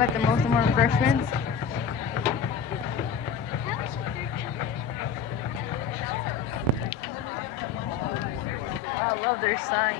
but the most more refreshments. I love their sign.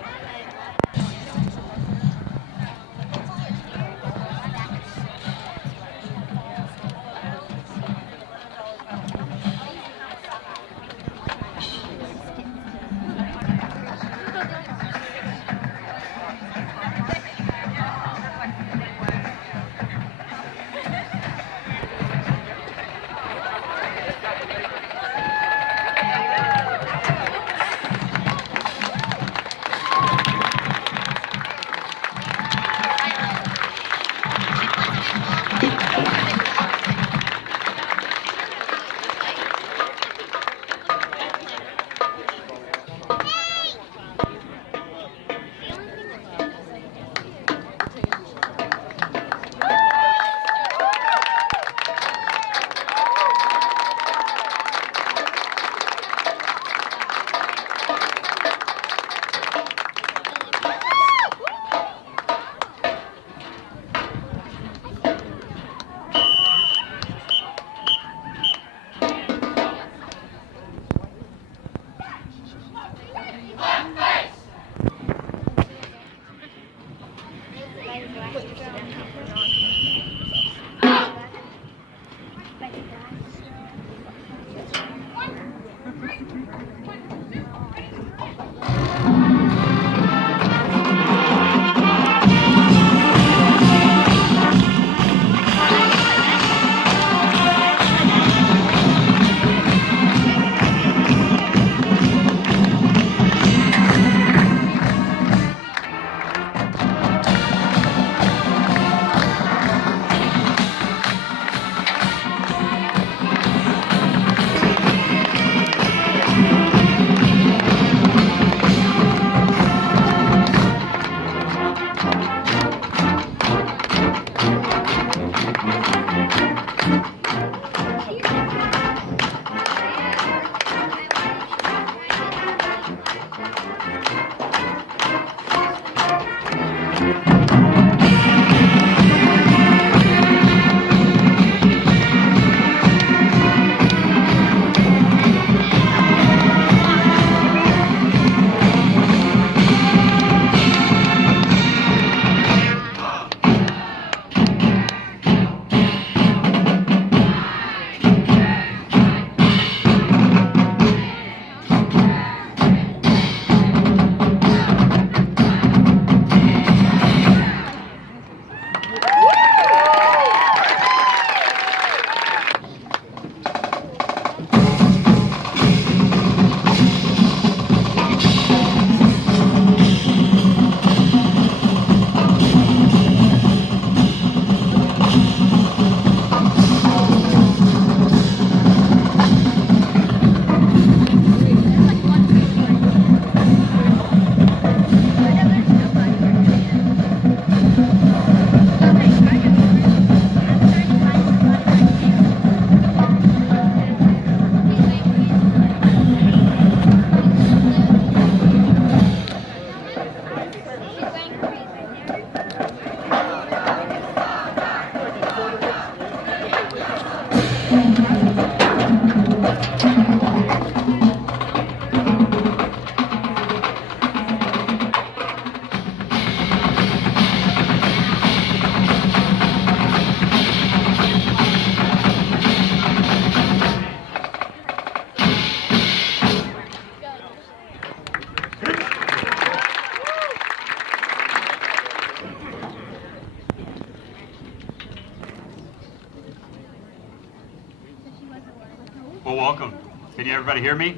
Well, welcome. Can you everybody hear me?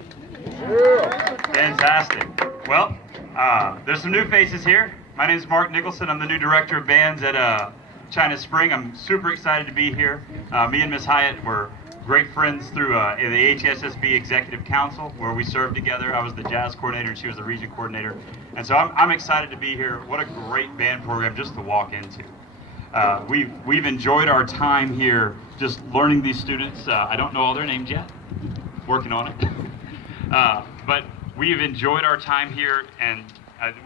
Yeah. Fantastic. Well, there's some new faces here. My name is Mark Nicholson. I'm the new director of bands at China Spring. I'm super excited to be here. Me and Miss Hyatt were great friends through the HSSB Executive Council, where we served together. I was the jazz coordinator and she was the region coordinator. And so I'm excited to be here. What a great band program just to walk into. We've enjoyed our time here just learning these students. I don't know all their names yet, working on it. But we've enjoyed our time here, and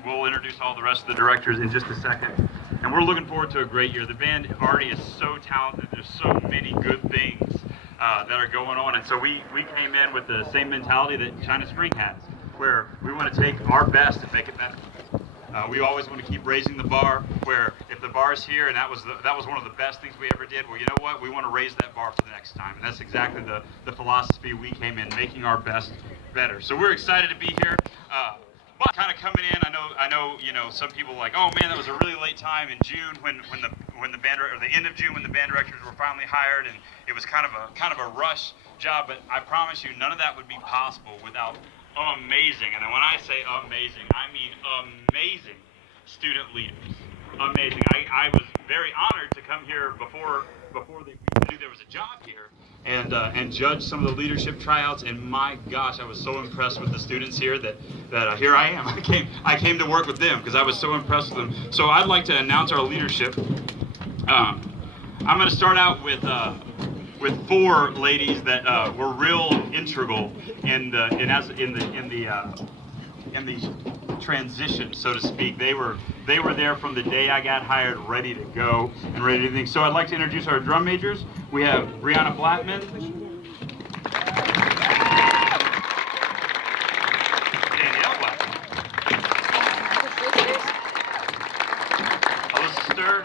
we'll introduce all the rest of the directors in just a second. and we're looking forward to a great year. The band already is so talented. There's so many good things that are going on, and so we came in with the same mentality that China Spring has, where we want to take our best and make it better. We always want to keep raising the bar, where if the bar's here, and that was one of the best things we ever did, well, you know what? We want to raise that bar for the next time. And that's exactly the philosophy we came in, making our best better. So we're excited to be here. But kind of coming in, I know, some people are like, oh man, that was a really late time in June when the band, or the end of June when the band directors were finally hired, and it was kind of a rush job. But I promise you, none of that would be possible without amazing, and when I say amazing, I mean amazing student leaders. Amazing. I was very honored to come here before they knew there was a job here, and judge some of the leadership tryouts. And my gosh, I was so impressed with the students here that here I am. I came to work with them because I was so impressed with them. So I'd like to announce our leadership. I'm going to start out with 4 ladies that were real integral in the transition, so to speak. They were there from the day I got hired, ready to go and ready to think. So I'd like to introduce our drum majors. We have Brianna Blattman, Danielle Blattman, Alyssa Stir,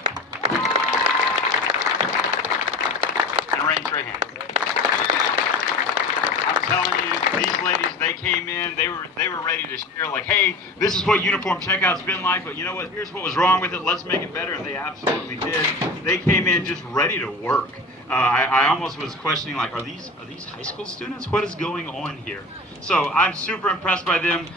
and Rain Trahan. I'm telling you, these ladies, they came in, they were ready to share, like, hey, this is what uniform checkout's been like, but you know what, here's what was wrong with it, let's make it better, and they absolutely did. They came in just ready to work. I almost was questioning, like, are these high school students? What is going on here? So I'm super impressed by them.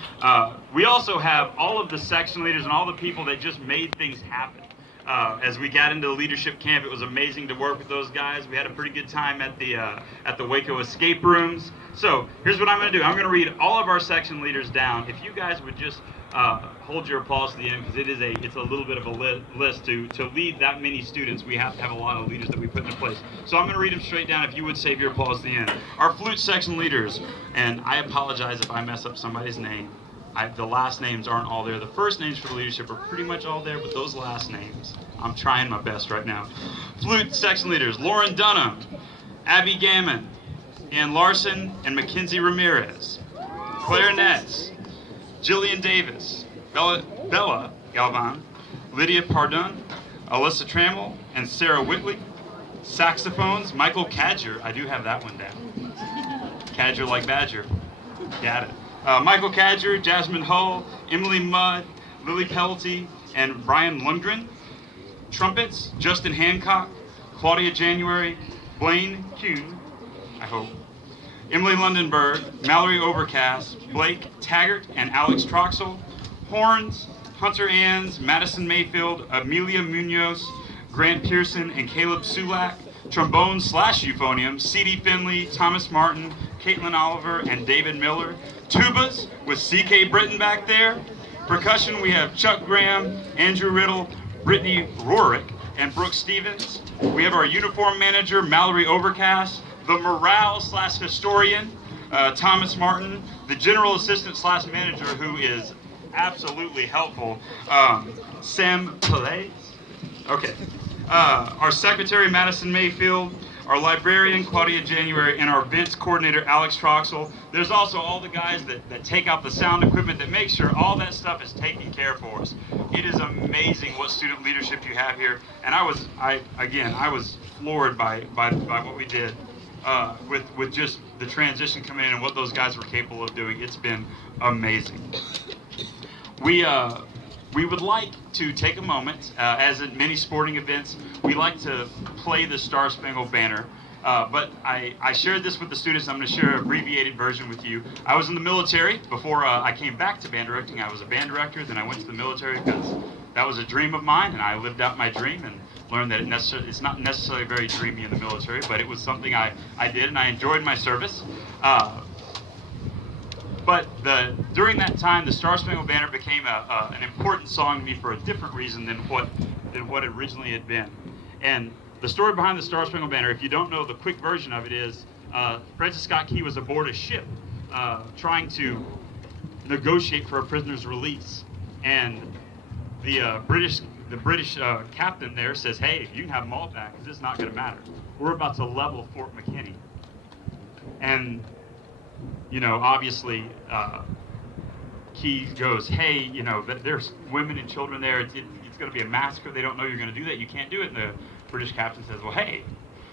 We also have all of the section leaders and all the people that just made things happen. As we got into the leadership camp, it was amazing to work with those guys. We had a pretty good time at the Waco escape rooms. So here's what I'm going to do. I'm going to read all of our section leaders down. If you guys would just hold your applause to the end, because it's a little bit of a list to lead that many students. We have to have a lot of leaders that we put into place. So I'm going to read them straight down. If you would save your applause to the end. Our flute section leaders, and I apologize if I mess up somebody's name. The last names aren't all there. The first names for the leadership are pretty much all there, but those last names, I'm trying my best right now. Flute section leaders, Lauren Dunham, Abby Gammon, Ann Larson, and Mackenzie Ramirez. Clarinets, Jillian Davis, Bella Galvan, Lydia Pardun, Alyssa Trammell, and Sarah Whitley. Saxophones, Michael Cadger. I do have that one down. Cadger like Badger. Got it. Michael Cadger, Jasmine Hull, Emily Mudd, Lily Pelty, and Brian Lundgren. Trumpets, Justin Hancock, Claudia January, Blaine Kuhn, I hope, Emily Lundenberg, Mallory Overcast, Blake Taggart, and Alex Troxel. Horns, Hunter Anns, Madison Mayfield, Amelia Munoz, Grant Pearson, and Caleb Sulak. Trombones / euphonium, C.D. Finley, Thomas Martin, Caitlin Oliver, and David Miller. Tubas with C.K. Britton back there. Percussion, we have Chuck Graham, Andrew Riddle, Brittany Rorick, and Brooke Stevens. We have our uniform manager, Mallory Overcast, the morale / historian, Thomas Martin, the general assistant / manager, who is absolutely helpful, Sam Pillay. Okay. Our secretary, Madison Mayfield, our librarian, Claudia January, and our events coordinator, Alex Troxel. There's also all the guys that take out the sound equipment, that make sure all that stuff is taken care of for us. It is amazing what student leadership you have here, and I was floored by what we did with just the transition coming in and what those guys were capable of doing. It's been amazing. We would like to take a moment, as at many sporting events, we like to play the Star Spangled Banner. But I shared this with the students. I'm going to share an abbreviated version with you. I was in the military before I came back to band directing. I was a band director, then I went to the military because that was a dream of mine, and I lived out my dream and learned that it's not necessarily very dreamy in the military, but it was something I did, and I enjoyed my service. But during that time, the Star Spangled Banner became an important song to me for a different reason than what it originally had been. And the story behind the Star Spangled Banner, if you don't know, the quick version of it is Francis Scott Key was aboard a ship trying to negotiate for a prisoner's release. And the the British captain there says, hey, you can have them all back because it's not going to matter. We're about to level Fort McKinney. And, you know, obviously, he goes, hey, you know, there's women and children there. It's going to be a massacre. They don't know you're going to do that. You can't do it. And the British captain says, well, hey,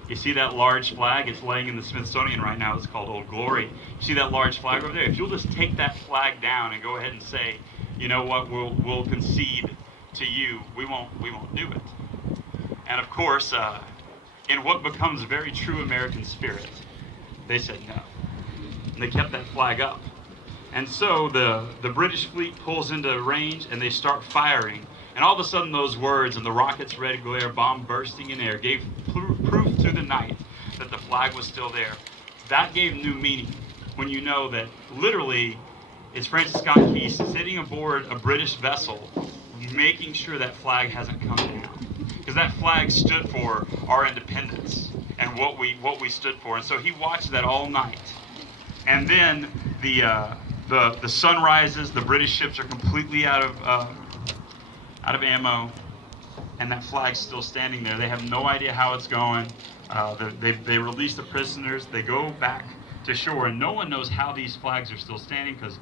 you see that large flag? It's laying in the Smithsonian right now. It's called Old Glory. You see that large flag over there? If you'll just take that flag down and go ahead and say, you know what, we'll concede to you. We won't do it. And of course, in what becomes very true American spirit, they said no. And they kept that flag up. And so the British fleet pulls into range and they start firing. And all of a sudden those words and the rocket's red glare, bomb bursting in air, gave proof to the night that the flag was still there. That gave new meaning when you know that literally it's Francis Scott Key sitting aboard a British vessel making sure that flag hasn't come down. Because that flag stood for our independence and what we stood for. And so he watched that all night. And then the sun rises, the British ships are completely out of ammo, and that flag's still standing there. They have no idea how it's going. They release the prisoners. They go back to shore, and no one knows how these flags are still standing because,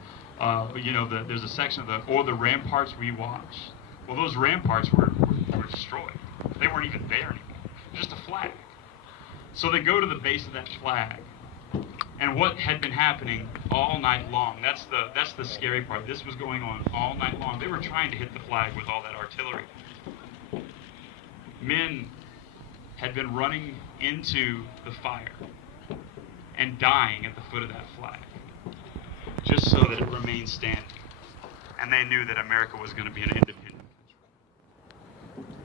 you know, there's a section of the ramparts we watch. Well, those ramparts were destroyed. They weren't even there anymore. Just a flag. So they go to the base of that flag. And what had been happening all night long, that's the scary part. This was going on all night long. They were trying to hit the flag with all that artillery. Men had been running into the fire and dying at the foot of that flag, just so that it remained standing. And they knew that America was going to be an independent country.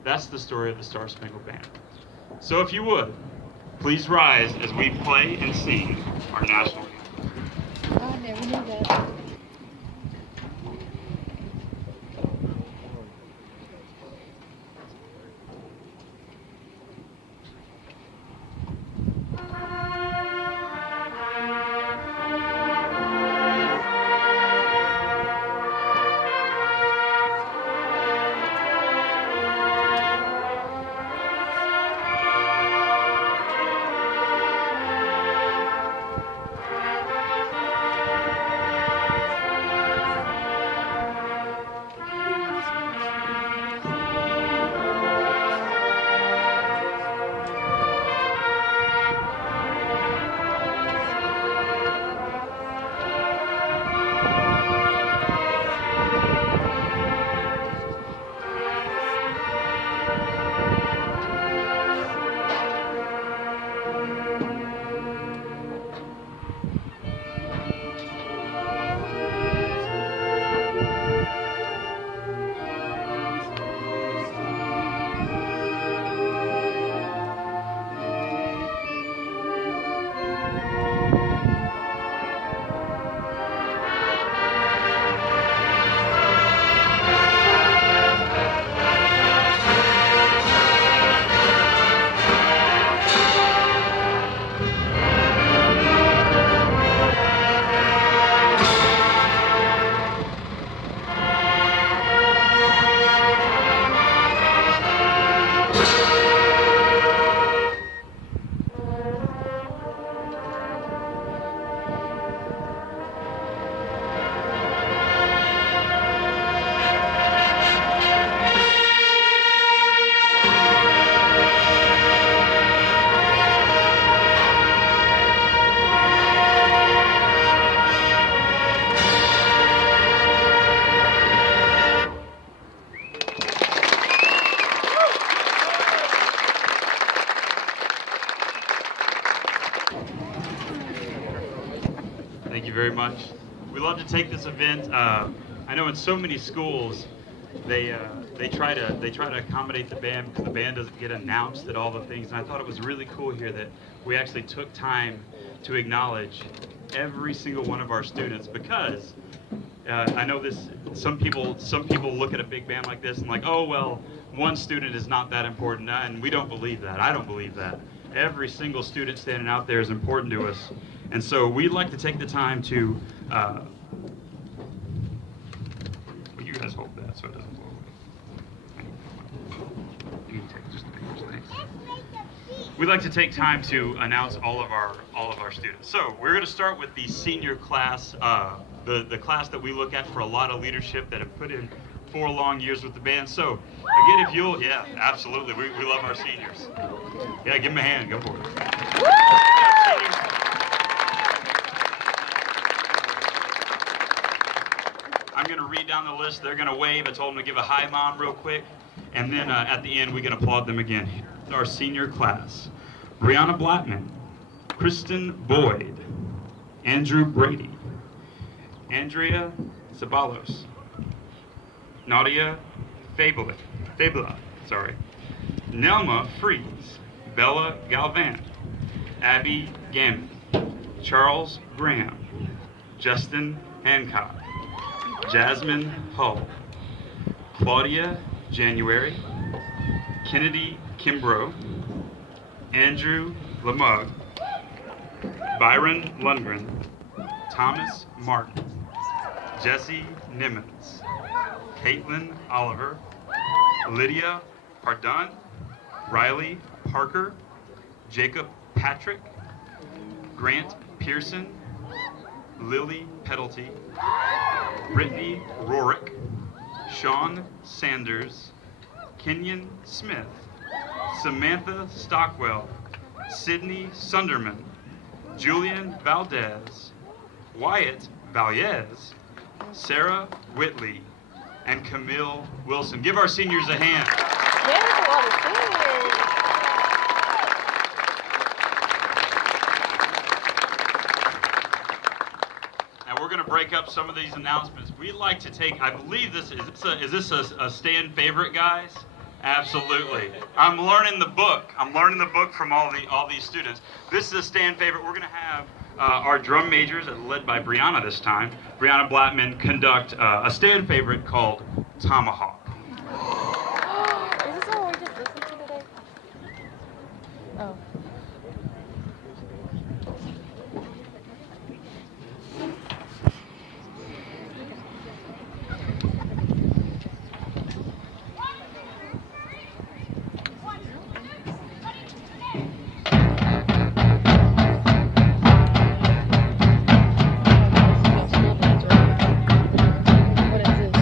That's the story of the Star Spangled Banner. So if you would, please rise as we play and sing our national anthem. Oh, I never knew that. Thank you very much. We love to take this event. I know in so many schools they try to accommodate the band because the band doesn't get announced at all the things. And I thought it was really cool here that we actually took time to acknowledge every single one of our students because I know this. Some people look at a big band like this and like, oh well, one student is not that important, and we don't believe that. I don't believe that. Every single student standing out there is important to us, and so we'd like to take the time to. Well, you guys hold that so it doesn't blow You can take just the pictures, thanks. We'd like to take time to announce all of our students. So we're going to start with the senior class, the class that we look at for a lot of leadership that have put in 4 long years with the band. So again, if you'll, yeah, absolutely, we love our seniors. Yeah, give them a hand, go for it. I'm going to read down the list. They're going to wave. I told them to give a hi, Mom, real quick. And then at the end, we can applaud them again. Here's our senior class. Brianna Blattman, Kristen Boyd, Andrew Brady, Andrea Sabalos, Nadia Fabula, Nelma Fries, Bella Galvan, Abby Gammon, Charles Graham, Justin Hancock, Jasmine Hull, Claudia January, Kennedy Kimbrough, Andrew Lamug, Byron Lundgren, Thomas Martin, Jesse Nimitz, Caitlin Oliver, Lydia Pardon, Riley Parker, Jacob Patrick, Grant Pearson, Lily Peddlety, Brittany Rorick, Sean Sanders, Kenyon Smith, Samantha Stockwell, Sydney Sunderman, Julian Valdez, Wyatt Valyez, Sarah Whitley, and Camille Wilson. Give our seniors a hand. There's a lot of seniors. Now we're going to break up some of these announcements. We'd like to take, I believe this is this a stand favorite, guys? Absolutely. I'm learning the book. I'm learning the book from all these students. This is a stand favorite. We're going to have our drum majors, led by Brianna this time, Brianna Blattman, conduct a stand favorite called Tomahawk. Is this what we just listened to today? Oh. What is this?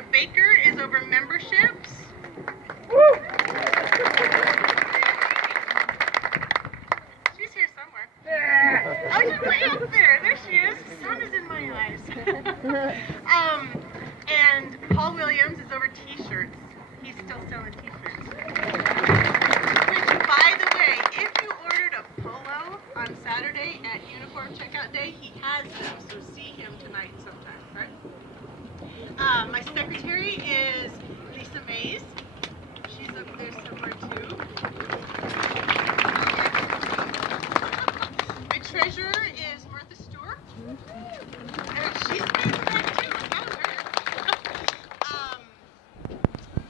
Sarah Baker is over memberships. She's here somewhere. Oh, she's way up there. There she is. The sun is in my eyes. And Paul Williams is over t-shirts. He's still selling t-shirts. Which, by the way, if you ordered a polo on Saturday at uniform checkout day, he has them, so see him tonight sometime, right? My secretary is Lisa Mays. She's up there somewhere too. My treasurer is Martha Stewart. She's here tonight too. I found her.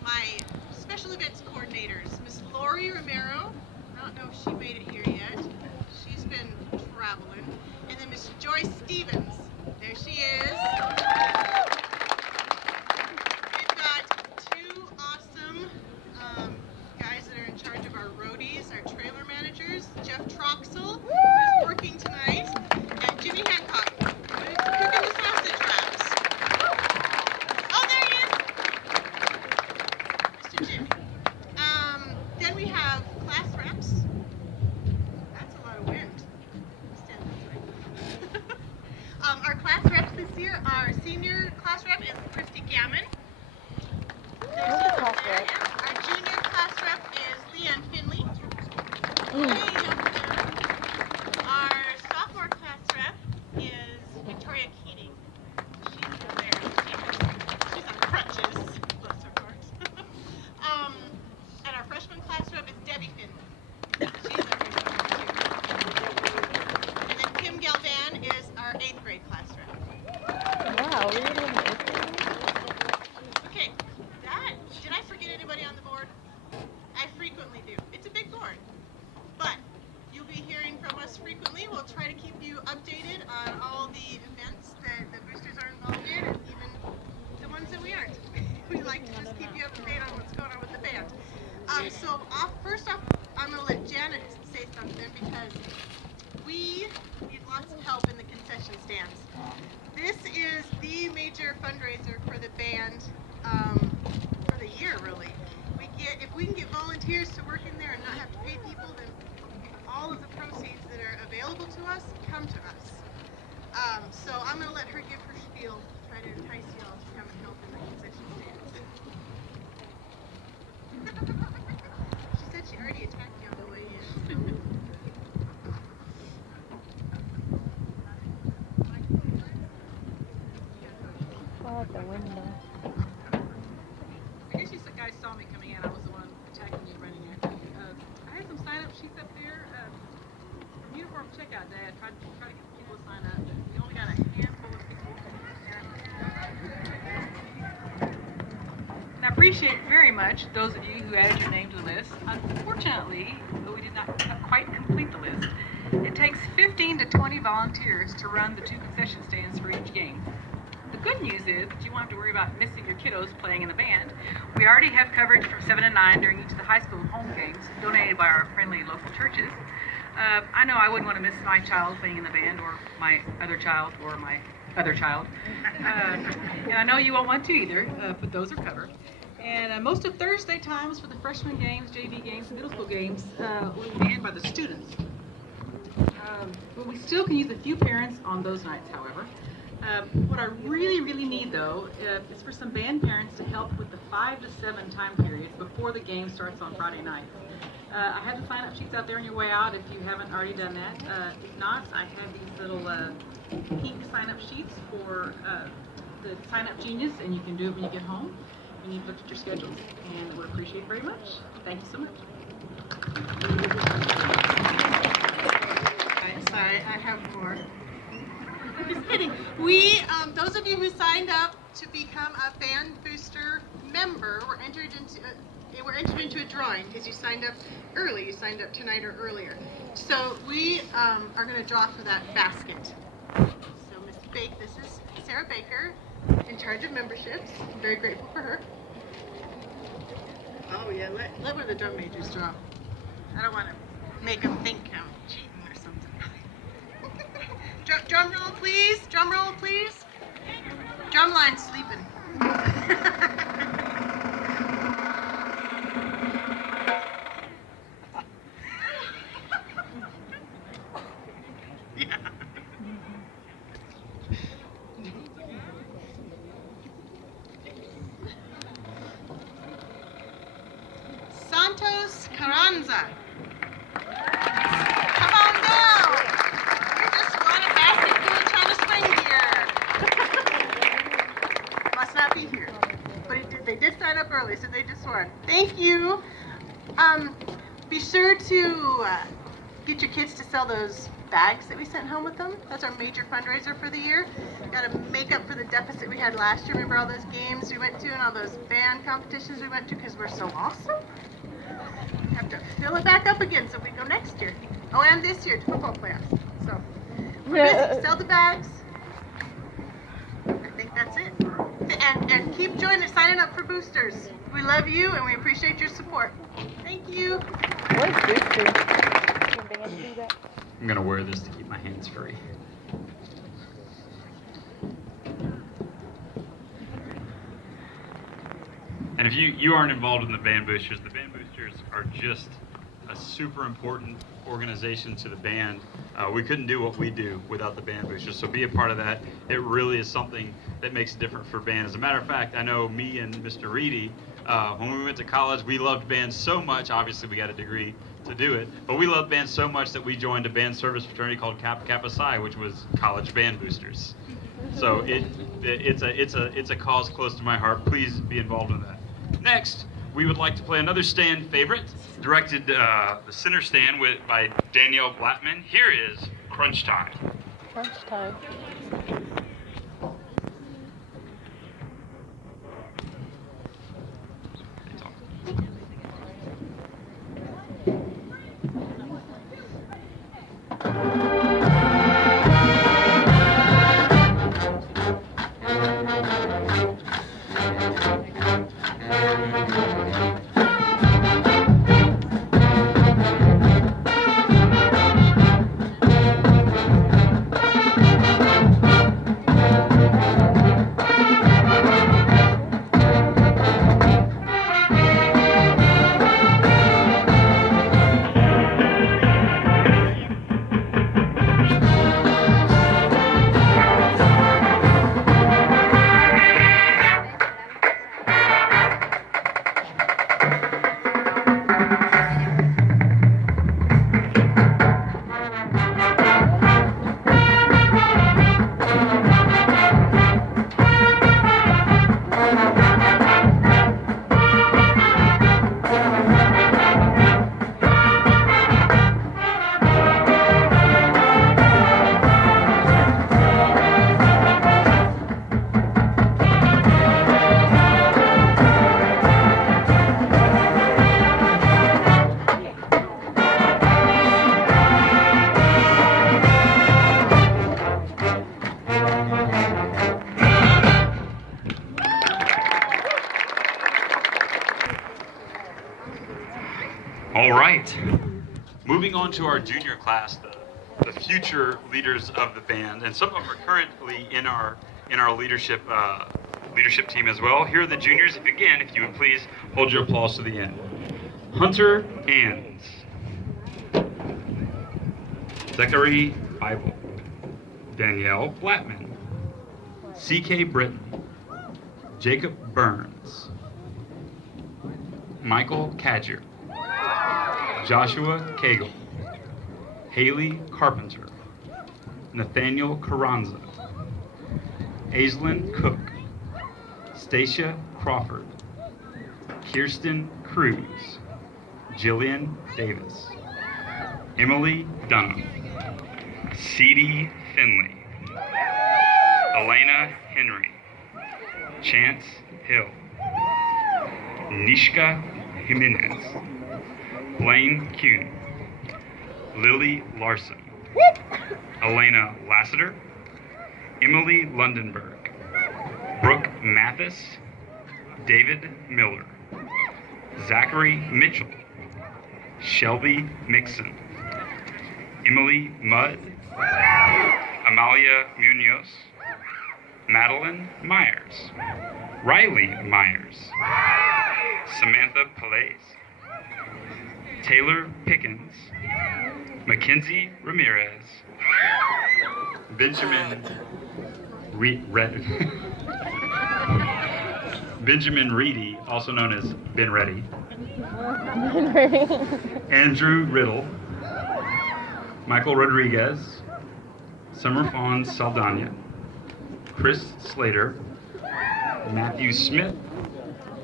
My special events coordinators, Miss Lori Romero. I don't know if she made it here yet. She's been traveling. And then Miss Joyce Stevens. There she is. We've got two awesome guys that are in charge of our roadies, our trailer managers, Jeff Troxel, who's working tonight, and Jimmy Hancock, who's cooking the sausage wraps. Oh, there he is! Mr. Jimmy. Then we have class reps. That's a lot of wind. Stand this way. Our class reps this year, our senior class rep is Christy Gammon. Our junior class rep is Leanne Finley. Our sophomore class rep is Victoria Keating. She's still there. She's on crutches. Bless her heart. And our freshman class rep is Debbie Finley. She's up here too. And then Kim Galvan is our 8th grade class rep. Wow, we were doing it. Okay, did I forget anybody on the board? I frequently do. It's a big board. But you'll be hearing from us frequently. We'll try to keep you updated on all the events that the boosters are involved in, and even the ones that we aren't. We like to just keep you up to date on what's going on with the band. First off, I'm going to let Janet say something because we need lots of help in the concession stands. This is the major fundraiser for the band for the year, really. If we can get volunteers to work in there and not have to pay people, then all of the proceeds that are available to us come to us. So I'm going to let her give her spiel, try to entice you all to come and help in the concession stands. She said she already attacked you on the way in. Oh, at the window. I guess you guys saw me coming in. I was the one attacking you, running after you. I had some sign-up sheets up there. From uniform checkout day, I tried to get people to sign up, but we only got a handful of people. And I appreciate very much those of you who added your name to the list. Unfortunately, we did not quite complete the list. It takes 15 to 20 volunteers to run the 2 concession stands for each game. The good news is that you won't have to worry about missing your kiddos playing in the band. We already have coverage from 7 to 9 during each of the high school home games donated by our friendly local churches. I know I wouldn't want to miss my child playing in the band, or my other child, or my other child. And I know you won't want to either, but those are covered. And most of Thursday times for the freshman games, JV games, and middle school games will be manned by the students. But we still can use a few parents on those nights, however. What I really need, though, is for some band parents to help with the 5 to 7 time period before the game starts on Friday night. I have the sign-up sheets out there on your way out if you haven't already done that. If not, I have these little pink sign-up sheets for the sign-up genius, and you can do it when you get home. You need to look at your schedules, and we'll appreciate it very much. Thank you so much. Sorry, I have more. Just kidding. We, those of you who signed up to become a band booster member were entered into a drawing because you signed up early. You signed up tonight or earlier. So we are going to draw for that basket. So Miss Baker, this is Sarah Baker, in charge of memberships. I'm very grateful for her. Oh yeah, let one of the drum majors draw. I don't want to make them think I'm cheating or something. Drum roll, please. Drum roll, please. Drumline's sleeping. Yeah. Santos Carranza. Come on down. You just won a basket full of China Spring gear. Must not be here. But they did sign up early, so they just won. Thank you. Be sure to get your kids to sell those bags that we sent home with them. That's our major fundraiser for the year. Got to make up for the deficit we had last year. Remember all those games we went to and all those band competitions we went to because we're so awesome? We have to fill it back up again so we go next year. Oh, and this year to football playoffs. So we're busy. Sell the bags. I think that's it. And keep signing up for boosters. We love you and we appreciate your support. Thank you. What is boosters? Can bands do that? I'm gonna wear this to keep my hands free. And if you aren't involved in the band boosters are just a super important organization to the band. We couldn't do what we do without the band boosters, so be a part of that. It really is something that makes it different for band. As a matter of fact, I know me and Mr. Reedy, when we went to college, we loved band so much. Obviously, we got a degree to do it, but we loved band so much that we joined a band service fraternity called Kappa Kappa Psi, which was college band boosters. So it's a cause close to my heart. Please be involved in that. Next, we would like to play another stand favorite, directed the center stand by Danielle Blattman. Here is Crunch Time. Crunch time. All right, moving on to our junior class, the future leaders of the band, and some of them are currently in our leadership team as well. Here are the juniors. If you would please hold your applause to the end. Hunter Ans, Zachary Bible, Danielle Blattman, C.K. Britton, Jacob Burns, Michael Cadger, Joshua Cagle, Haley Carpenter, Nathaniel Carranza, Aislinn Cook, Stacia Crawford, Kirsten Cruz, Jillian Davis, Emily Dunham, C.D. Finley, Elena Henry, Chance Hill, Nishka Jimenez, Blaine Kuhn, Lily Larson, Elena Lassiter, Emily Lundenberg, Brooke Mathis, David Miller, Zachary Mitchell, Shelby Mixon, Emily Mudd, Amalia Munoz, Madeline Myers, Riley Myers, Samantha Palais, Taylor Pickens, Mackenzie Ramirez, Benjamin Benjamin Reedy, also known as Ben Ready, Andrew Riddle, Michael Rodriguez, Summer Fawn Saldana, Chris Slater, Matthew Smith,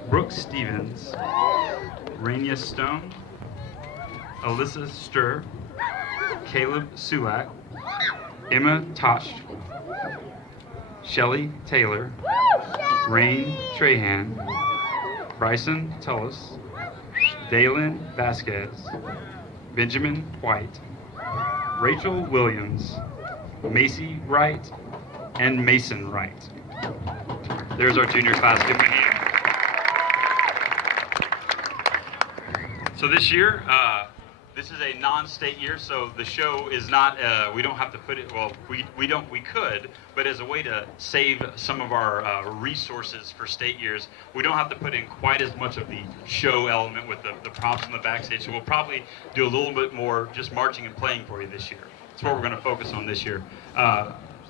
Brooke Stevens, Rainier Stone, Alyssa Sturr, Caleb Sulak, Emma Tosh, Shelley Taylor, Rain Trahan, Bryson Tullis, Dalen Vasquez, Benjamin White, Rachel Williams, Macy Wright, and Mason Wright. There's our junior class. Give them a hand. So this year, this is a non-state year, so the show is not, we don't have to put it, well, we could, but as a way to save some of our resources for state years, we don't have to put in quite as much of the show element with the props on the backstage, so we'll probably do a little bit more just marching and playing for you this year. That's what we're going to focus on this year.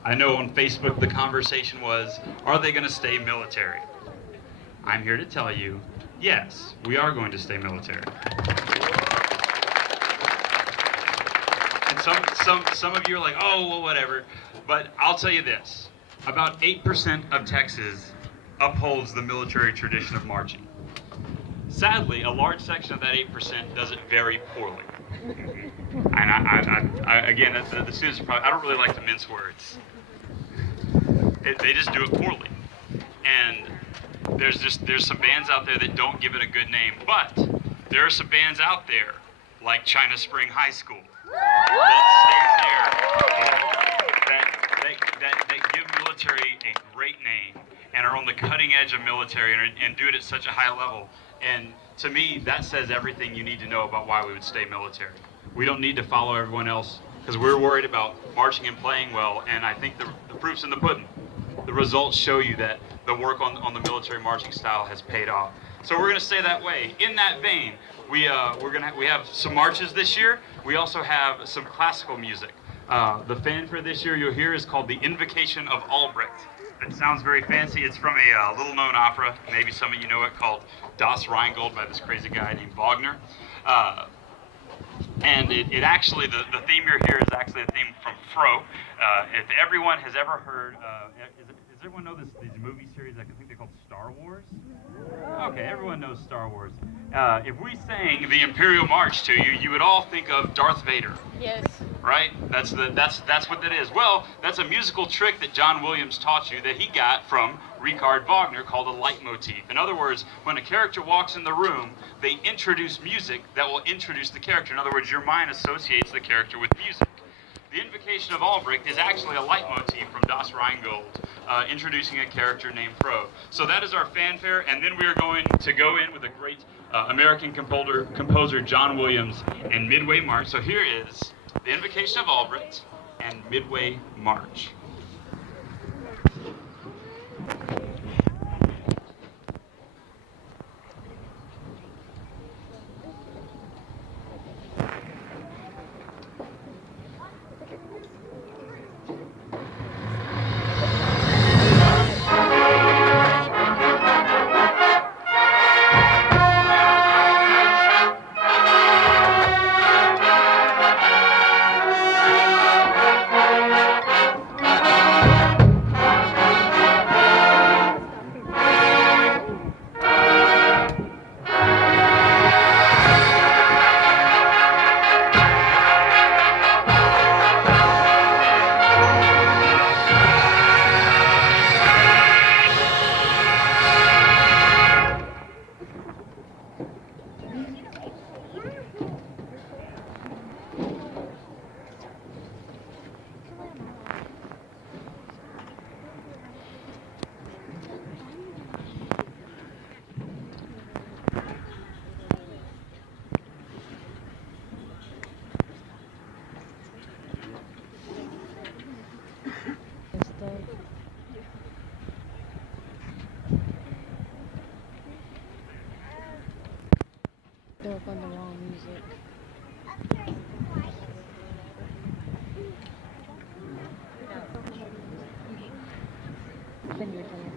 I know on Facebook the conversation was, are they going to stay military? I'm here to tell you, yes, we are going to stay military. And some of you are like, oh, well, whatever. But I'll tell you this, about 8% of Texas upholds the military tradition of marching. Sadly, a large section of that 8% does it very poorly. And again, the students probably, I don't really like to mince words. They just do it poorly. And there's some bands out there that don't give it a good name, but there are some bands out there like China Spring High School that give military a great name and are on the cutting edge of military and do it at such a high level. And to me, that says everything you need to know about why we would stay military. We don't need to follow everyone else because we're worried about marching and playing well, and I think the proof's in the pudding. The results show you that the work on the military marching style has paid off. So we're going to stay that way. In that vein, we have some marches this year. We also have some classical music. The fanfare this year you'll hear is called The Invocation of Albrecht. It sounds very fancy. It's from a little-known opera. Maybe some of you know it, called Das Rheingold by this crazy guy named Wagner. And it actually, the theme you're here is actually a theme from Fro. If everyone has ever heard, does everyone know these movie series? I think they're called Star Wars? Okay, everyone knows Star Wars. If we sang the Imperial March to you, you would all think of Darth Vader. Yes. Right? That's what that is. Well, that's a musical trick that John Williams taught you that he got from Richard Wagner called a leitmotif. In other words, when a character walks in the room, they introduce music that will introduce the character. In other words, your mind associates the character with music. The Invocation of Albrecht is actually a leitmotif from Das Rheingold, introducing a character named Fro. So that is our fanfare, and then we are going to go in with a great American composer John Williams and Midway March. So here is The Invocation of Albrecht and Midway March. Don't find the wrong music. Then you're done.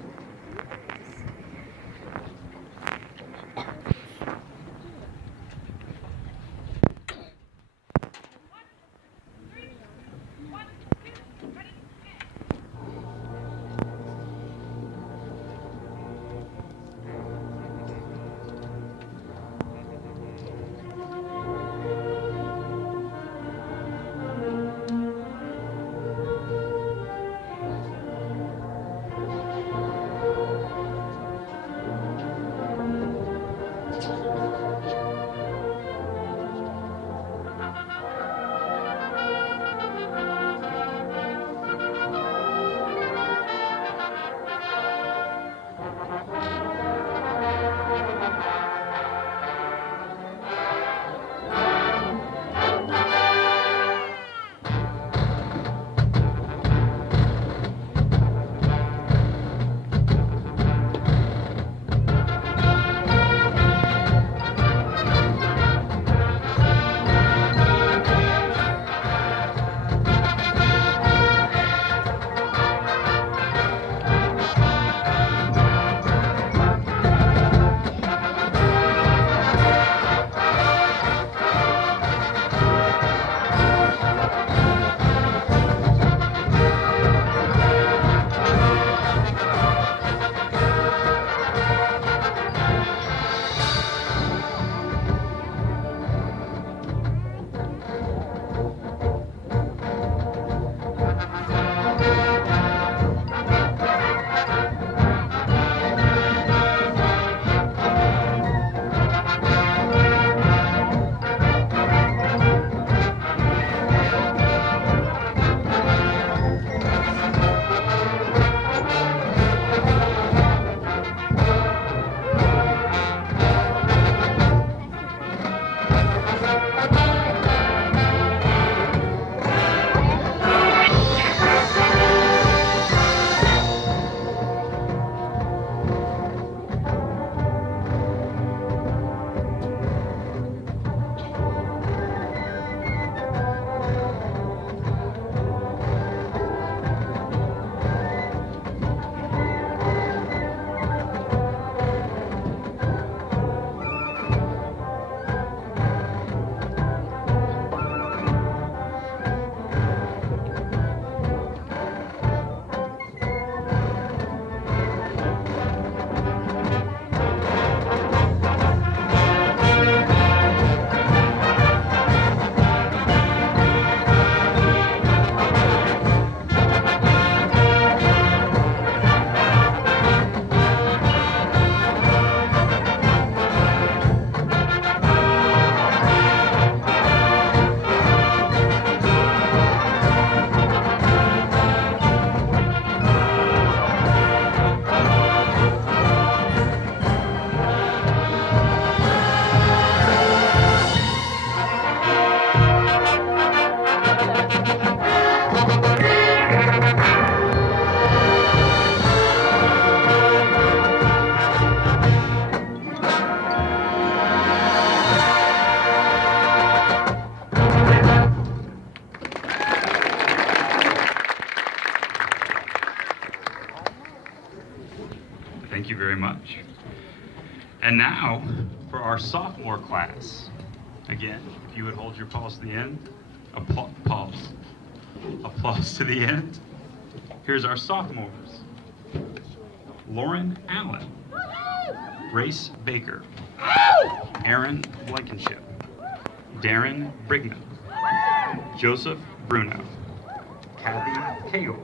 Thank you very much. And now for our sophomore class. Again, if you would hold your pause to the end. Applause to the end. Here's our sophomores. Lauren Allen, Grace Baker, Aaron Blankenship, Darren Brigman, Joseph Bruno, Kathy Cagle,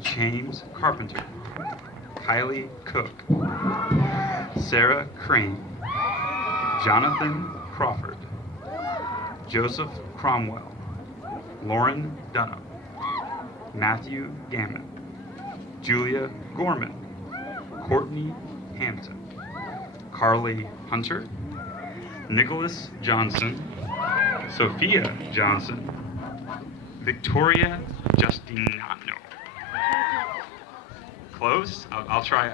James Carpenter, Kylie Cook, Sarah Crane, Jonathan Crawford, Joseph Cromwell, Lauren Dunham, Matthew Gammon, Julia Gorman, Courtney Hampton, Carly Hunter, Nicholas Johnson, Sophia Johnson, Victoria Justinano. Close? I'll try.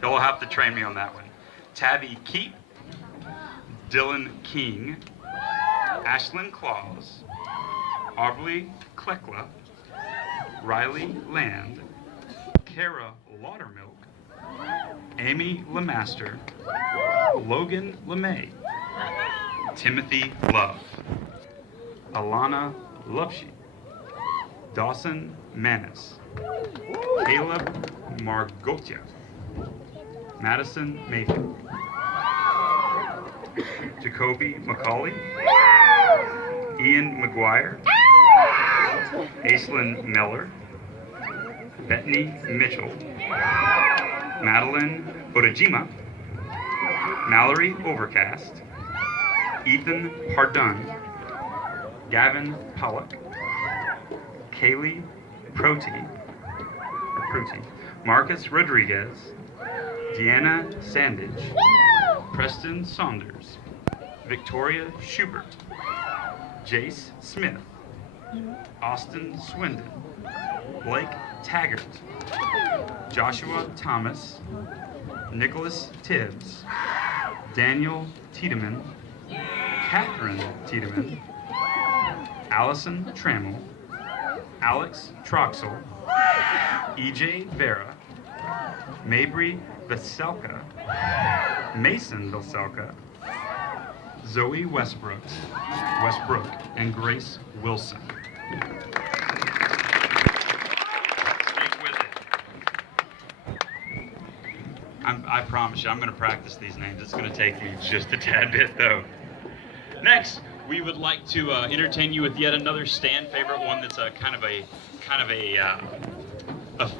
They'll have to train me on that one. Tabby Keep, Dylan King, Ashlyn Claus, Aubrey Klekla, Riley Land, Kara Laudermilk, Amy Lemaster, Logan LeMay, Timothy Love, Alana Lupshi, Dawson Manis, Caleb Margotia, Madison Mayfield, Jacoby McCauley, Ian McGuire, Aislinn Miller, Bethany Mitchell, Madeline Odajima, Mallory Overcast, Ethan Pardun, Gavin Pollock, Kaylee Proti, Marcus Rodriguez, Deanna Sandage, Preston Saunders, Victoria Schubert, Jace Smith, Austin Swindon, Blake Taggart, Joshua Thomas, Nicholas Tibbs, Daniel Tiedemann, Catherine Tiedemann, Allison Trammell, Alex Troxel, EJ Vera, Mabry Veselka, Mason Veselka, Zoe Westbrook, and Grace Wilson. Stick with it. I promise you, I'm going to practice these names. It's going to take me just a tad bit, though. Next, we would like to entertain you with yet another stand favorite, one that's kind of a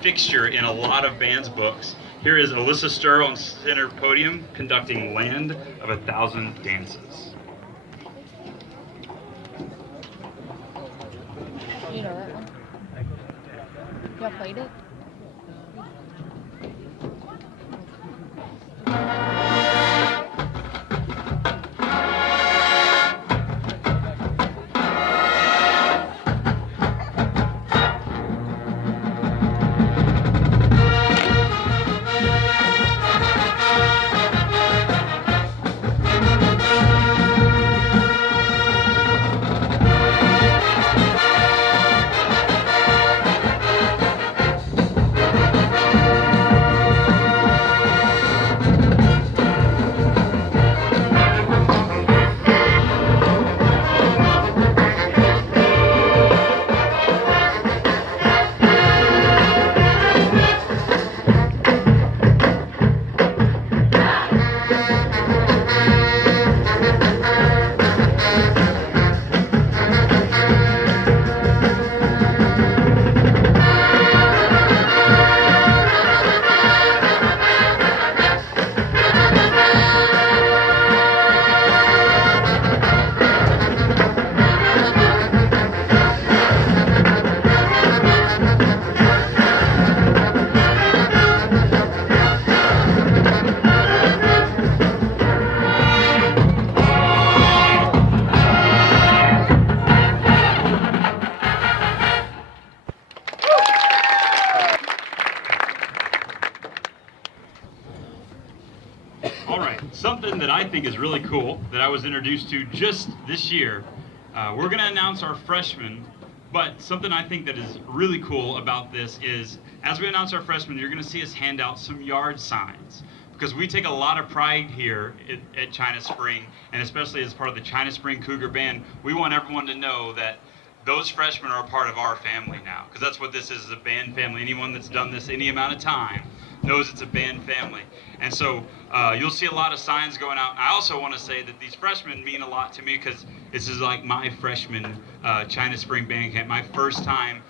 fixture in a lot of bands' books. Here is Alyssa Sturr on center podium conducting Land of 1,000 Dances. You know that one? Y'all played it? Something that I think is really cool that I was introduced to just this year. We're going to announce our freshmen, but something I think that is really cool about this is as we announce our freshmen, you're going to see us hand out some yard signs, because we take a lot of pride here at China Spring, and especially as part of the China Spring Cougar Band. We want everyone to know that those freshmen are a part of our family now, because that's what this is a band family. Anyone that's done this any amount of time knows it's a band family. And so you'll see a lot of signs going out. I also want to say that these freshmen mean a lot to me, because this is like my freshman China Spring Band Camp, my first time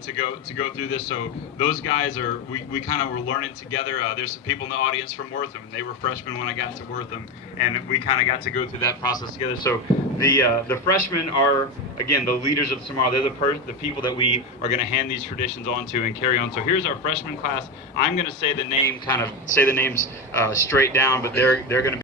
to go through this. So those guys are, we kind of were learning together. There's some people in the audience from Wortham. They were freshmen when I got to Wortham, and we kind of got to go through that process together. So the freshmen are, again, the leaders of tomorrow. They're the people that we are going to hand these traditions on to and carry on. So here's our freshman class. I'm going to say the names straight down, but they're going to be